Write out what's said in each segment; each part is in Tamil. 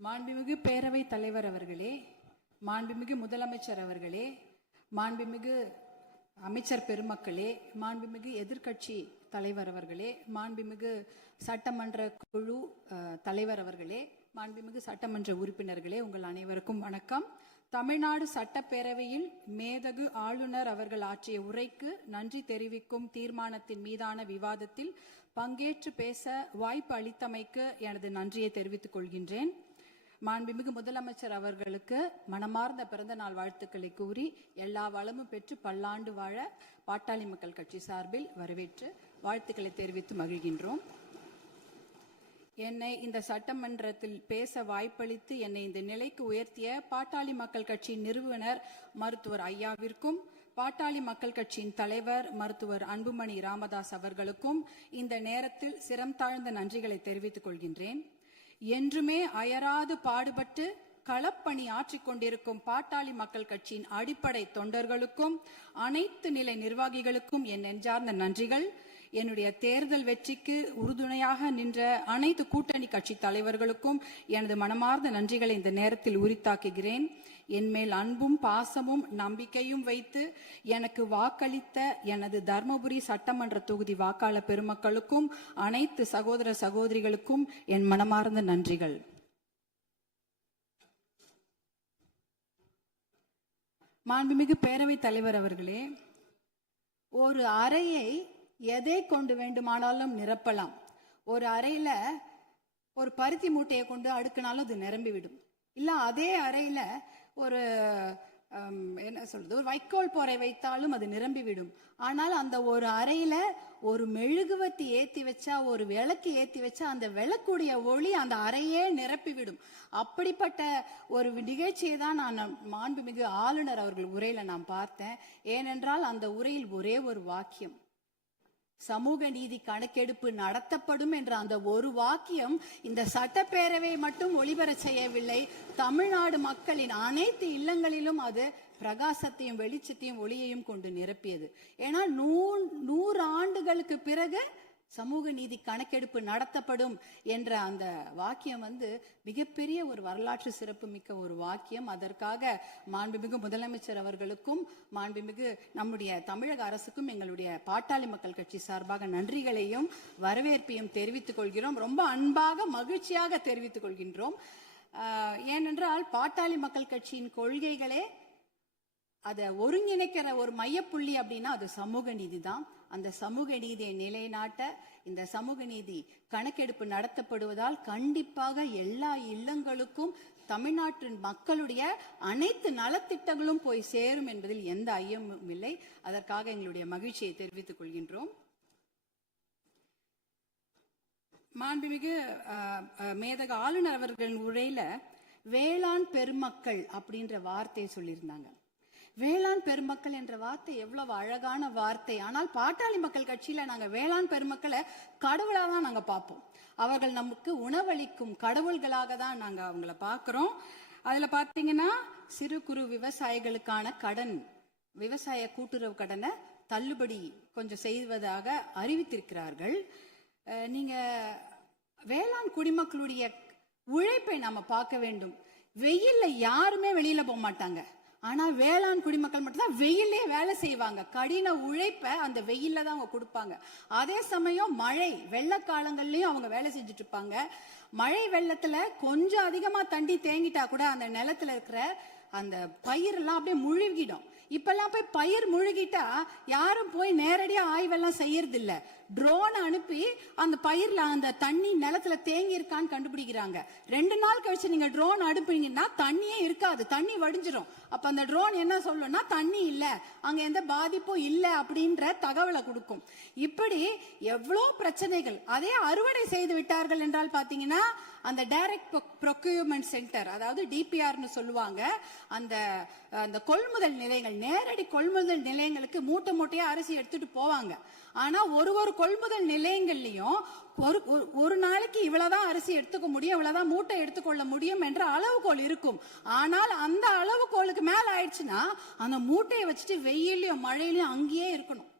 மாண்புமிகு பேரவைத் தலைவர் அவர்களே, மாண்புமிகு முதலமைச்சர் அவர்களே, மாண்புமிகு அமைச்சர் பெருமக்களே, மாண்புமிகு எதிர்க்கட்சி தலைவர் அவர்களே, மாண்புமிகு சட்டமன்ற குழு தலைவர் அவர்களே, மாண்புமிகு சட்டமன்ற உறுப்பினர்களே, உங்கள் அனைவருக்கும் வணக்கம். தமிழ்நாடு சட்டப்பேரவையில் மேதகு ஆளுநர் அவர்கள் ஆற்றிய உரைக்கு நன்றி தெரிவிக்கும் தீர்மானத்தின் மீதான விவாதத்தில் பங்கேற்று பேச வாய்ப்பு அளித்தமைக்கு எனது நன்றியை தெரிவித்துக் கொள்கின்றேன். மாண்புமிகு முதலமைச்சர் அவர்களுக்கு மனமார்ந்த பிறந்த நாள் வாழ்த்துக்களை கூறி எல்லா வளமும் பெற்று பல்லாண்டு வாழ பாட்டாளி மக்கள் கட்சி சார்பில் வரவேற்று வாழ்த்துக்களை தெரிவித்து மகிழ்கின்றோம். என்னை இந்த சட்டமன்றத்தில் பேச வாய்ப்பளித்து என்னை இந்த நிலைக்கு உயர்த்திய பாட்டாளி மக்கள் கட்சியின் நிறுவனர் மருத்துவர் ஐயாவிற்கும், பாட்டாளி மக்கள் கட்சியின் தலைவர் மருத்துவர் அன்புமணி ராமதாஸ் அவர்களுக்கும் இந்த நேரத்தில் சிரம் தாழ்ந்த நன்றிகளை தெரிவித்துக் கொள்கின்றேன். என்றுமே அயராது பாடுபட்டு களப்பணி ஆற்றிக் கொண்டிருக்கும் பாட்டாளி மக்கள் கட்சியின் அடிப்படை தொண்டர்களுக்கும் அனைத்து நிலை நிர்வாகிகளுக்கும் என் நெஞ்சார்ந்த நன்றிகள். என்னுடைய தேர்தல் வெற்றிக்கு உறுதுணையாக நின்ற அனைத்து கூட்டணி கட்சி தலைவர்களுக்கும் எனது மனமார்ந்த நன்றிகளை இந்த நேரத்தில் உரித்தாக்குகிறேன். என்மேல் அன்பும் பாசமும் நம்பிக்கையும் வைத்து எனக்கு வாக்களித்த எனது தர்மபுரி சட்டமன்ற தொகுதி வாக்காளர் பெருமக்களுக்கும் அனைத்து சகோதர சகோதரிகளுக்கும் என் மனமார்ந்த நன்றிகள். மாண்புமிகு பேரவைத் தலைவர் அவர்களே, ஒரு அறையை எதை கொண்டு வேண்டுமானாலும் நிரப்பலாம். ஒரு அறையில ஒரு பருத்தி மூட்டையை கொண்டு அடுக்கினாலும் அது நிரம்பிவிடும். இல்ல அதே அறையில ஒரு என்ன சொல்றது, ஒரு வைக்கோல் போரை வைத்தாலும் அது நிரம்பிவிடும். ஆனால் அந்த ஒரு அறையில ஒரு மெழுகுவத்தி ஏத்தி வச்சா, ஒரு விளக்கு ஏத்தி வச்சா அந்த விளக்குடைய ஒளி அந்த அறையே நிரப்பிவிடும். அப்படிப்பட்ட ஒரு நிகழ்ச்சியை தான் நான் மாண்புமிகு ஆளுநர் அவர்கள் உரையில நான் பார்த்தேன். ஏனென்றால் அந்த உரையில் ஒரே ஒரு வாக்கியம், சமூக நீதி கணக்கெடுப்பு நடத்தப்படும் என்ற அந்த ஒரு வாக்கியம் இந்த சட்டப்பேரவை மட்டும் ஒளிபர செய்யவில்லை, தமிழ்நாடு மக்களின் அனைத்து இல்லங்களிலும் அது பிரகாசத்தையும் வெளிச்சத்தையும் ஒளியையும் கொண்டு நிரப்பியது. ஏன்னா 100 ஆண்டுகளுக்கு பிறகு சமூக நீதி கணக்கெடுப்பு நடத்தப்படும் என்ற அந்த வாக்கியம் மிகப்பெரிய ஒரு வரலாற்று சிறப்பு மிக்க ஒரு வாக்கியம். அதற்காக மாண்புமிகு முதலமைச்சர் அவர்களுக்கும் மாண்புமிகு நம்முடைய தமிழக அரசுக்கும் எங்களுடைய பாட்டாளி மக்கள் கட்சி சார்பாக நன்றிகளையும் வரவேற்பையும் தெரிவித்துக் கொள்கிறோம். ரொம்ப அன்பாக மகிழ்ச்சியாக தெரிவித்துக் கொள்கின்றோம். ஏனென்றால் பாட்டாளி மக்கள் கட்சியின் கொள்கைகளே அதை ஒருங்கிணைக்கிற ஒரு மையப்புள்ளி அப்படின்னா அது சமூக நீதி தான். அந்த சமூக நீதியை நிலைநாட்ட இந்த சமூக நீதி கணக்கெடுப்பு நடத்தப்படுவதால் கண்டிப்பாக எல்லா இல்லங்களுக்கும் தமிழ்நாட்டின் மக்களுடைய அனைத்து நலத்திட்டங்களும் போய் சேரும் என்பதில் எந்த ஐயமும் இல்லை. அதற்காக எங்களுடைய மகிழ்ச்சியை தெரிவித்துக் கொள்கின்றோம். மாண்புமிகு மேதக ஆளுநர் அவர்களின் உரையில வேளாண் பெருமக்கள் அப்படின்ற வார்த்தையை சொல்லியிருந்தாங்க. வேளாண் பெருமக்கள் என்ற வார்த்தை எவ்வளவு அழகான வார்த்தை. ஆனால் பாட்டாளி மக்கள் கட்சியில நாங்க வேளாண் பெருமக்களை கடவுளா தான் நாங்க பார்ப்போம். அவர்கள் நமக்கு உணவளிக்கும் கடவுள்களாக தான் நாங்க அவங்கள பார்க்கிறோம். அதுல பாத்தீங்கன்னா சிறு குறு விவசாயிகளுக்கான கடன், விவசாய கூட்டுறவு கடனை தள்ளுபடி கொஞ்சம் செய்வதாக அறிவித்திருக்கிறார்கள். நீங்க வேளாண் குடிமக்களுடைய உழைப்பை நாம பார்க்க வேண்டும். வெயில்ல யாருமே வெளியில போக மாட்டாங்க. ஆனா வேளாண் குடிமக்கள் மட்டும்தான் வெயிலே வேலை செய்வாங்க. கடின உழைப்ப அந்த வெயில்ல தான் அவங்க கொடுப்பாங்க. அதே சமயம் மழை வெள்ள காலங்கள்லயும் அவங்க வேலை செஞ்சுட்டு இருப்பாங்க. மழை வெள்ளத்துல கொஞ்சம் அதிகமா தண்ணி தேங்கிட்டா கூட அந்த நிலத்துல இருக்கிற அந்த பயிர் எல்லாம் அப்படியே முழுகிடும். இப்பெல்லாம் போய் பயிர் முழுகிட்டா யாரும் போய் நேரடியா ஆய்வெல்லாம் செய்யறது இல்ல. ட்ரோன் அனுப்பி அந்த பயிர்ல அந்த தண்ணி நிலத்துல தேங்கி இருக்கான்னு கண்டுபிடிக்கிறாங்க. 2 நாள் கழிச்சு நீங்க ட்ரோன் அனுப்புனீங்கன்னா தண்ணியே இருக்காது, தண்ணி வடிஞ்சிரும். அப்ப அந்த ட்ரோன் என்ன சொல்லும்னா தண்ணி இல்ல, அங்க எந்த பாதிப்பும் இல்ல அப்படின்ற தகவலை கொடுக்கும். இப்படி எவ்வளவு பிரச்சனைகள். அதே அறுவடை செய்து விட்டார்கள் என்றால் பாத்தீங்கன்னா அந்த டைரக்ட் ப்ரொக்யூர்மெண்ட் சென்டர், அதாவது டிபிஆர்னு சொல்லுவாங்க, அந்த கொள்முதல் நிலையங்கள், நேரடி கொள்முதல் நிலையங்களுக்கு மூட்டை மூட்டையா அரிசி எடுத்துட்டு போவாங்க. ஆனா ஒரு கொள்முதல் நிலையங்கள்லயும் ஒரு நாளைக்கு இவ்வளவுதான் அரிசி எடுத்துக்க முடியும், இவ்வளவுதான் மூட்டை எடுத்துக்கொள்ள முடியும் என்ற அளவுகோல் இருக்கும். ஆனால் அந்த அளவுகோலுக்கு மேல ஆயிடுச்சுன்னா அந்த மூட்டையை வச்சுட்டு வெயிலையும் மழையிலையும் அங்கேயே இருக்கணும்.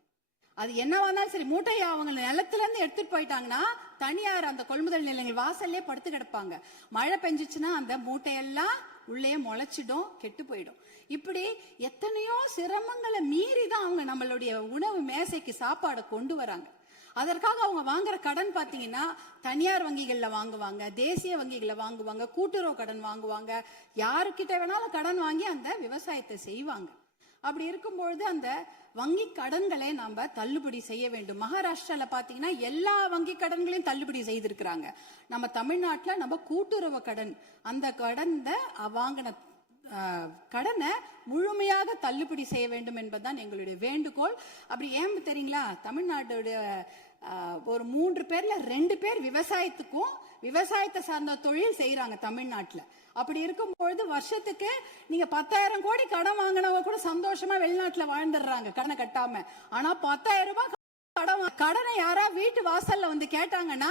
அது என்னவா இருந்தாலும் சரி, மூட்டையை அவங்க நிலத்துல இருந்து எடுத்துட்டு போயிட்டாங்கன்னா தனியார் அந்த கொள்முதல் நிலையங்கள் வாசல்லே படுத்து கிடப்பாங்க. மழை பெஞ்சிச்சுன்னா அந்த மூட்டையெல்லாம் உள்ளே முளைச்சிடும், கெட்டு போயிடும். இப்படி எத்தனையோ சிரமங்களை மீறி தான் அவங்க நம்மளுடைய உணவு மேசைக்கு சாப்பாடை கொண்டு வராங்க. அதற்காக அவங்க வாங்குற கடன் பாத்தீங்கன்னா தனியார் வங்கிகள்ல வாங்குவாங்க, தேசிய வங்கிகளை வாங்குவாங்க, கூட்டுறவு கடன் வாங்குவாங்க, யாருக்கிட்ட வேணாலும் கடன் வாங்கி அந்த விவசாயத்தை செய்வாங்க. அப்படி இருக்கும்பொழுது அந்த வங்கி கடன்களை நாம தள்ளுபடி செய்ய வேண்டும். மகாராஷ்டிரால பாத்தீங்கன்னா எல்லா வங்கி கடன்களையும் தள்ளுபடி செய்திருக்கிறாங்க. நம்ம தமிழ்நாட்டுல நம்ம கூட்டுறவு கடன், அந்த கடன் வாங்கின கடனை முழுமையாக தள்ளுபடி செய்ய வேண்டும் என்பதுதான் எங்களுடைய வேண்டுகோள். அப்படி ஏன் தெரியுங்களா, தமிழ்நாட்டுடைய ஒரு 3 பேர்ல 2 பேர் விவசாயத்துக்கும் விவசாயத்தை சார்ந்த தொழில் செய்யறாங்க தமிழ்நாட்டுல. அப்படி இருக்கும் பொழுது வருஷத்துக்கு நீங்க 10,000 கோடி கடன் வாங்கினவங்க கூட சந்தோஷமா வெளிநாட்டுல வாழ்ந்துடுறாங்க கடனை கட்டாம. ஆனா 10,000 ரூபாய் கடனை யாரா வீட்டு வாசல்ல வந்து கேட்டாங்கன்னா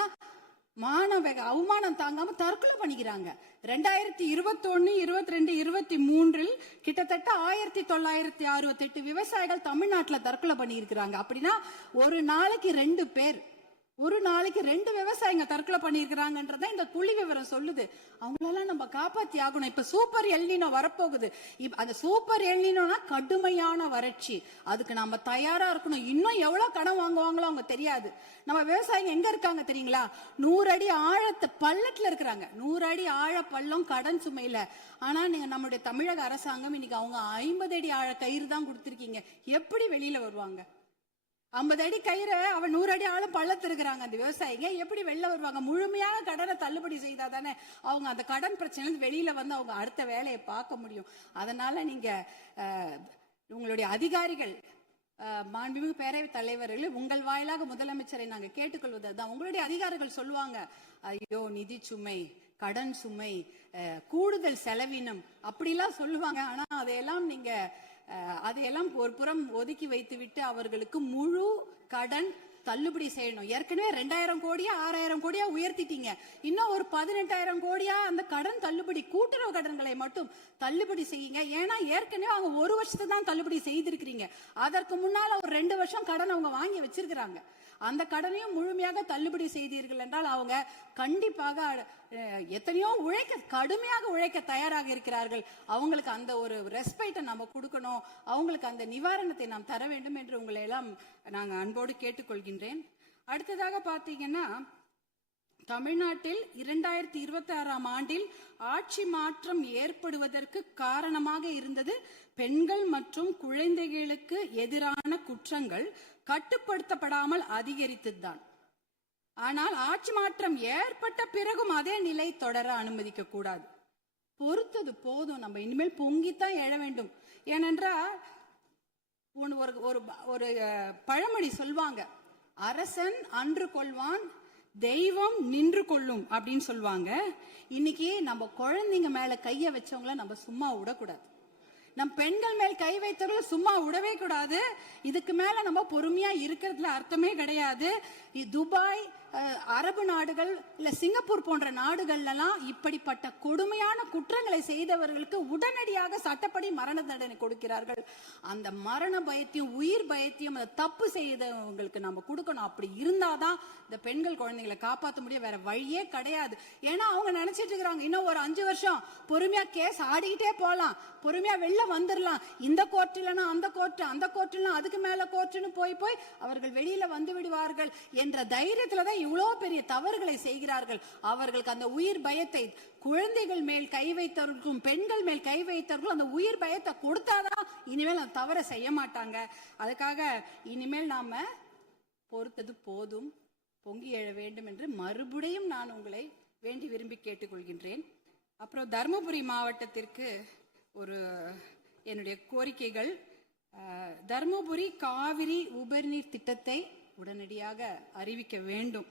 அவமானம் தாங்காம தற்கொலை பண்ணிக்கிறாங்க. 2021, 22, 23 கிட்டத்தட்ட 1968 விவசாயிகள் தமிழ்நாட்டுல தற்கொலை பண்ணி இருக்கிறாங்க. அப்படின்னா ஒரு நாளைக்கு 2 பேர், ஒரு நாளைக்கு 2 விவசாயிங்க தற்கொலை பண்ணிருக்கிறாங்கன்றத இந்த புள்ளி விவரம் சொல்லுது. அவங்களெல்லாம் நம்ம காப்பாத்தி ஆகணும். இப்ப சூப்பர் எல்னினோ வரப்போகுது. அந்த சூப்பர் எல்னினோனா கடுமையான வறட்சி, அதுக்கு நம்ம தயாரா இருக்கணும். இன்னும் எவ்வளவு கடன் வாங்குவாங்களோ அவங்க தெரியாது. நம்ம விவசாயிங்க எங்க இருக்காங்க தெரியுங்களா, 100 அடி ஆழத்தை பள்ளத்துல இருக்கிறாங்க. 100 அடி ஆழ பள்ளம் கடன் சுமையில. ஆனா நீங்க நம்மளுடைய தமிழக அரசாங்கம் இன்னைக்கு அவங்க 50 அடி ஆழ கயிறு தான் கொடுத்திருக்கீங்க. எப்படி வெளியில வருவாங்க? 50 அடி கயிறை அவன் 100 அடி ஆழம் பள்ளத்து இருக்கிறாங்க. அந்த விவசாயிங்க எப்படி வெளில வருவாங்க? முழுமையாக கடனை தள்ளுபடி செய்தா தானே அவங்க அந்த கடன் பிரச்சனை வெளியில வந்து அவங்க அடுத்த வேலையை பார்க்க முடியும். அதனால நீங்க உங்களுடைய அதிகாரிகள், மாண்புமிகு பேரவைத் தலைவர்கள், உங்கள் வாயிலாக முதலமைச்சரை நாங்க கேட்டுக்கொள்வதுதான். உங்களுடைய அதிகாரிகள் சொல்லுவாங்க, ஐயோ நிதி சுமை, கடன் சுமை, கூடுதல் செலவினம் அப்படிலாம் சொல்லுவாங்க. ஆனா அதையெல்லாம் நீங்க அதையெல்லாம் ஒரு புறம் ஒதுக்கி வைத்து விட்டு அவர்களுக்கு முழு கடன் தள்ளுபடி செய்யணும். ஏற்கனவே 2000 கோடியா 6000 கோடியா உயர்த்திட்டீங்க. இன்னும் ஒரு 18,000 கோடியா அந்த கடன் தள்ளுபடி, கூட்டுறவு கடன்களை மட்டும் தள்ளுபடி செய்யுங்க. ஏன்னா ஏற்கனவே அவங்க 1 வருஷத்துக்கு தான் தள்ளுபடி செய்திருக்கிறீங்க. அதற்கு முன்னால ஒரு 2 வருஷம் கடன் அவங்க வாங்கி வச்சிருக்கிறாங்க. அந்த கடனையும் முழுமையாக தள்ளுபடி செய்தீர்கள் என்றால் அவங்க கண்டிப்பாக எத்தனையோ கடுமையாக உழைக்க தயாராக இருக்கிறார்கள். அவங்களுக்கு அந்த ஒரு ரெஸ்பெக்டை நம்ம கொடுக்கணும், அவங்களுக்கு அந்த நிவாரணத்தை நாம் தர வேண்டும் என்று உங்களை எல்லாம் நாங்க அன்போடு கேட்டுக்கொள்கின்றேன். அடுத்ததாக பாத்தீங்கன்னா, தமிழ்நாட்டில் 2026ஆம் ஆண்டில் ஆட்சி மாற்றம் ஏற்படுவதற்கு காரணமாக இருந்தது பெண்கள் மற்றும் குழந்தைகளுக்கு எதிரான குற்றங்கள் கட்டுப்படுத்தப்படாமல் அதிகரித்ததுதான். ஆனால் ஆட்சி மாற்றம் ஏற்பட்ட பிறகும் அதே நிலை தொடர அனுமதிக்க கூடாது. பொறுத்தது போதும், நம்ம இனிமேல் பொங்கித்தான் எழ வேண்டும். ஏனென்றால் ஒரு பழமொழி சொல்வாங்க, அரசன் அன்று கொள்வான், தெய்வம் நின்று கொள்ளும் அப்படின்னு சொல்லுவாங்க. இன்னைக்கு நம்ம குழந்தைங்க மேல கைய வச்சவங்கள நம்ம சும்மா விடக்கூடாது. நம் பெண்கள் மேல் கை வைத்தவர்கள் சும்மா விடவே கூடாது. இதுக்கு மேல நம்ம பொறுமையா இருக்கிறதுல அர்த்தமே கிடையாது. துபாய், அரபு நாடுகள், இல்ல சிங்கப்பூர் போன்ற நாடுகள்லாம் இப்படிப்பட்ட கொடுமையான குற்றங்களை செய்தவர்களுக்கு உடனடியாக சட்டப்படி மரண தண்டனை கொடுக்கிறார்கள். அந்த மரண பயத்தையும் உயிர் பயத்தையும் அந்த தப்பு செய்தவங்களுக்கு நம்ம கொடுக்கணும். அப்படி இருந்தாதான் இந்த பெண்கள் குழந்தைகளை காப்பாற்ற முடியும். வேற வழியே கிடையாது. ஏன்னா அவங்க நினைச்சிட்டு இருக்கிறாங்க, இன்னும் ஒரு 5 வருஷம் பொறுமையா கேஸ் ஆடிக்கிட்டே போலாம், பொறுமையா வெளில வந்துடலாம், இந்த கோர்ட் இல்லைன்னா அந்த கோர்ட், அந்த கோர்ட் இல்லைன்னா அதுக்கு மேல கோர்ட்னு போய் அவர்கள் வெளியில வந்து விடுவார்கள் என்ற தைரியத்துலதான் இவ்வளவு பெரிய தவறுகளை செய்கிறார்கள். அவர்களுக்கு அந்த உயிர் பயத்தை, குழந்தைகள் மேல் கை வைத்தவர்களுக்கும் பெண்கள் மேல் கை வைத்தவர்களும் அந்த உயிர் பயத்தை கொடுத்தாதான் இனிமேல் அந்த தவறை செய்ய மாட்டாங்க. அதுக்காக இனிமேல் நாம பொறுத்தது போதும், பொங்கி எழ வேண்டும் என்று மறுபடியும் நான் உங்களை வேண்டி விரும்பி கேட்டுக்கொள்கின்றேன். அப்புறம் தருமபுரி மாவட்டத்திற்கு ஒரு என்னுடைய கோரிக்கைகள், தருமபுரி காவிரி உபரிநீர் திட்டத்தை உடனடியாக அறிவிக்க வேண்டும்.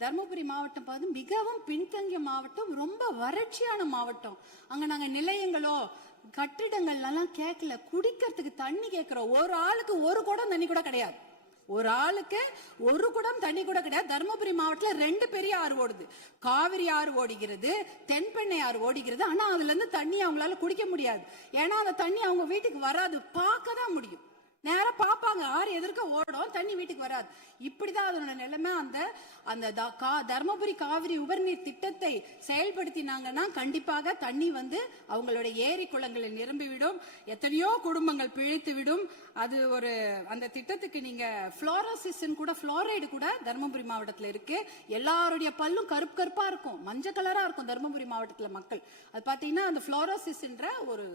தருமபுரி மாவட்டம் பார்த்து மிகவும் பின்தங்கிய மாவட்டம், ரொம்ப வறட்சியான மாவட்டம். அங்க நாங்க நிலையங்களோ கட்டிடங்கள்லாம் கேட்கல, குடிக்கிறதுக்கு தண்ணி கேட்கிறோம். ஒரு ஆளுக்கு ஒரு குடம் தண்ணி கூட கிடையாது. ஒரு ஆளுக்கு ஒரு குடம் தண்ணி கூட கிடையாது. தருமபுரி மாவட்டத்தில் 2 பெரிய ஆறு ஓடுது. காவிரி ஆறு ஓடுகிறது, தென்பெண்ணை ஆறு ஓடுகிறது. ஆனா அதுல இருந்து தண்ணி அவங்களால குடிக்க முடியாது. ஏன்னா அந்த தண்ணி அவங்க வீட்டுக்கு வராது, பார்க்க தான் முடியும். நேரம் பாப்பா அங்க ஆறு எதிர்க்க ஓடும், தண்ணி வீட்டுக்கு வராது. இப்படிதான் அதோட நிலைமை. அந்த தர்மபுரி காவிரி உபர்நீர் திட்டத்தை செயல்படுத்தினாங்கன்னா கண்டிப்பாக தண்ணி வந்து அவங்களுடைய ஏரி குளங்களை நிரம்பிவிடும், எத்தனையோ குடும்பங்கள் பிழைத்து விடும். அது ஒரு அந்த திட்டத்துக்கு நீங்க புளோரோசிஸ் கூட, புளோரைடு கூட தர்மபுரி மாவட்டத்தில் இருக்கு. எல்லாருடைய பல்லும் கருப்பு கருப்பா இருக்கும், மஞ்சள் கலரா இருக்கும் தர்மபுரி மாவட்டத்துல மக்கள். அது பாத்தீங்கன்னா அந்த புளோரோசிஸ் என்ற ஒரு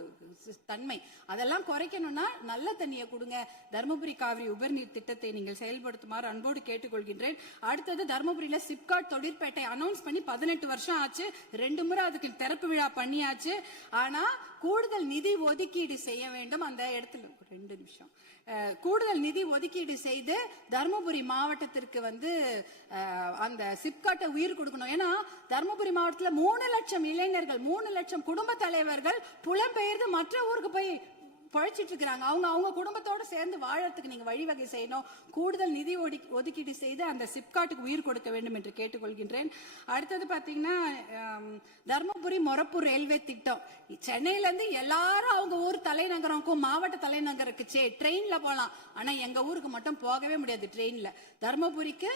தன்மை, அதெல்லாம் குறைக்கணும்னா நல்ல தண்ணியை கொடுங்க. தர்மபுரி காவிரி உபர்நீர் திட்டத்தை நீங்கள் செயல்படுத்துமாறு அன்போடு கேட்டுக்கொள்கின்றேன். அடுத்தது தர்மபுரியில சிப்காட் தொழிற்பேட்டை அனௌன்ஸ் பண்ணி 18 வருஷம் ஆச்சு. 2 முறை அதுக்கு திறப்பு விழா பண்ணியாச்சு. ஆனா கூடுதல் நிதி ஒதுக்கீடு செய்ய வேண்டும். அந்த இடத்துல 2 நிமிஷம் கூடுதல் நிதி ஒதுக்கீடு செய்து தர்மபுரி மாவட்டத்திற்கு வந்து அந்த சிப்காட்டை உயிர் கொடுக்கணும். ஏன்னா தர்மபுரி மாவட்டத்துல 3 லட்சம் இளைஞர்கள், 3 லட்சம் குடும்ப தலைவர்கள் புலம்பெயர்ந்து மற்ற ஊருக்கு போய் பழைச்சிட்டு இருக்கிறாங்க. அவங்க குடும்பத்தோட சேர்ந்து வாழறதுக்கு நீங்க வழிவகை செய்யணும். கூடுதல் நிதி ஒதுக்கீடு செய்து அந்த சிப்காட்டுக்கு உயிர் கொடுக்க வேண்டும் என்று கேட்டுக்கொள்கின்றேன். அடுத்தது பாத்தீங்கன்னா தர்மபுரி மொரப்பூர் ரயில்வே திட்டம். சென்னையில இருந்து எல்லாரும் அவங்க ஊர் தலைநகருக்கும் மாவட்ட தலைநகருக்கு ட்ரெயின்ல போலாம். ஆனா எங்க ஊருக்கு மட்டும் போகவே முடியாது ட்ரெயின்ல. தர்மபுரிக்கு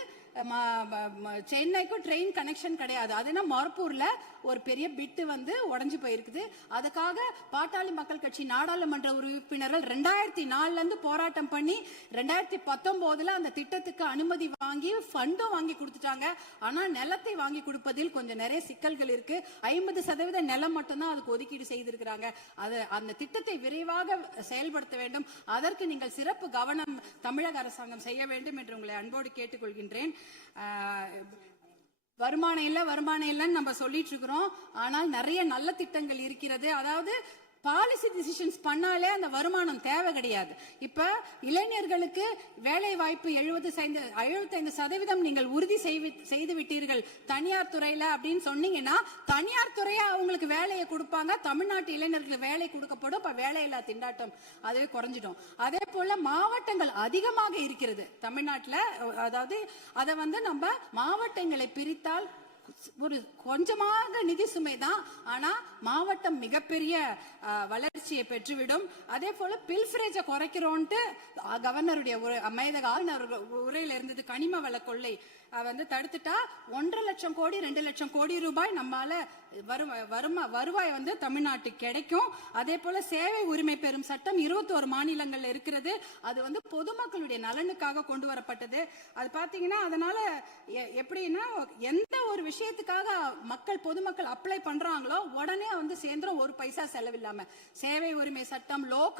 சென்னைக்கும் ட்ரெயின் கனெக்ஷன் கிடையாது. அதுனா மொரப்பூர்ல ஒரு பெரிய பிட்டு வந்து உடஞ்சு போயிருக்குது. அதுக்காக பாட்டாளி மக்கள் கட்சி நாடாளுமன்ற உறுப்பினர்கள் 2004 இருந்து போராட்டம் பண்ணி 2019 அந்த திட்டத்துக்கு அனுமதி வாங்கி ஃபண்டும் வாங்கி கொடுத்துட்டாங்க. ஆனா நிலத்தை வாங்கி கொடுப்பதில் கொஞ்சம் நிறைய சிக்கல்கள் இருக்கு. 50% நிலம் மட்டும்தான் அதுக்கு ஒதுக்கீடு செய்திருக்கிறாங்க. அந்த திட்டத்தை விரைவாக செயல்படுத்த வேண்டும். அதற்கு நீங்கள் சிறப்பு கவனம் தமிழக அரசாங்கம் செய்ய வேண்டும் என்று உங்களை அன்போடு கேட்டுக்கொள்கின்றேன். வருமானம் இல்லைன்னு நம்ம சொல்லிட்டு இருக்கிறோம். ஆனால் நிறைய நல்ல திட்டங்கள் இருக்கிறது. அதாவது பாலிசி டிசிஷன்ஸ் பண்ணாலே அந்த வருமானம் தேவை கிடையாது. இப்ப இளைஞர்களுக்கு வேலை வாய்ப்பு 75% நீங்கள் உறுதி செய்து விட்டீர்கள் தனியார் துறையில அப்படின்னு சொன்னீங்கன்னா, தனியார் துறையா அவங்களுக்கு வேலையை கொடுப்பாங்க. தமிழ்நாட்டு இளைஞர்களுக்கு வேலை கொடுக்கப்படும். இப்ப வேலையில்லா திண்டாட்டம் அதுவே குறைஞ்சிடும். அதே போல மாவட்டங்கள் அதிகமாக இருக்கிறது தமிழ்நாட்டுல. அதாவது அதை வந்து நம்ம மாவட்டங்களை பிரித்தால் ஒரு கொஞ்சமாக நிதி சுமை தான், ஆனா மாவட்டம் மிகப்பெரிய வளர்ச்சியை பெற்றுவிடும். அதே போல பில்ஃபரேஜ குறைக்கிறோன்ட்டு கவர்னருடைய மேதக ஆளுநர் உரையில இருந்தது. கனிம வள கொள்ளை வந்து தடுத்துட்டா 1.5 லட்சம் கோடி 2 லட்சம் கோடி ரூபாய் நம்மால வருவாய் வந்து தமிழ்நாட்டுக்கு கிடைக்கும். அதே போல சேவை உரிமை பெறும் சட்டம் 21 மாநிலங்கள்ல இருக்கிறது. அது வந்து பொதுமக்களுடைய நலனுக்காக கொண்டு வரப்பட்டது. அது பாத்தீங்கன்னா அதனால எப்படின்னா எந்த ஒரு விஷயத்துக்காக பொதுமக்கள் அப்ளை பண்றாங்களோ உடனே வந்து சேர்ந்துரும், ஒரு பைசா செலவில்லாம. சேவை உரிமை சட்டம், லோக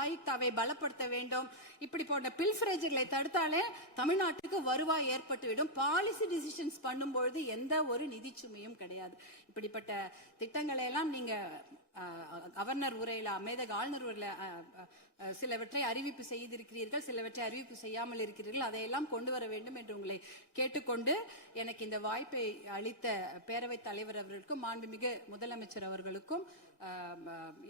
ஆயுக்தாவை பலப்படுத்த வேண்டும். இப்படி போன்ற பில்ஃபரேஜ்களை தடுத்தாலே தமிழ்நாட்டுக்கு வருவாய் ஏற்பட்டுவிடும். பாலிசி டிசிஷன்ஸ் பண்ணும்பொழுது எந்த ஒரு நிதி சுமையும் கிடையாது. இப்படிப்பட்ட திட்டங்களை எல்லாம் நீங்க கவர்னர் உரையில, மேதக ஆளுநர் உரையில சிலவற்றை அறிவிப்பு செய்திருக்கிறீர்கள், சிலவற்றை அறிவிப்பு செய்யாமல் இருக்கிறீர்கள். அதையெல்லாம் கொண்டு வர வேண்டும் என்று உங்களை கேட்டுக்கொண்டு, எனக்கு இந்த வாய்ப்பை அளித்த பேரவைத் தலைவர் அவர்களுக்கும் மாண்புமிகு முதலமைச்சர் அவர்களுக்கும்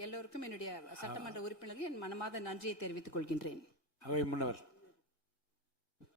எல்லோருக்கும் என்னுடைய சட்டமன்ற உறுப்பினர்கள் என் மனமார்ந்த நன்றியை தெரிவித்துக் கொள்கின்றேன். அவை முன்னவர்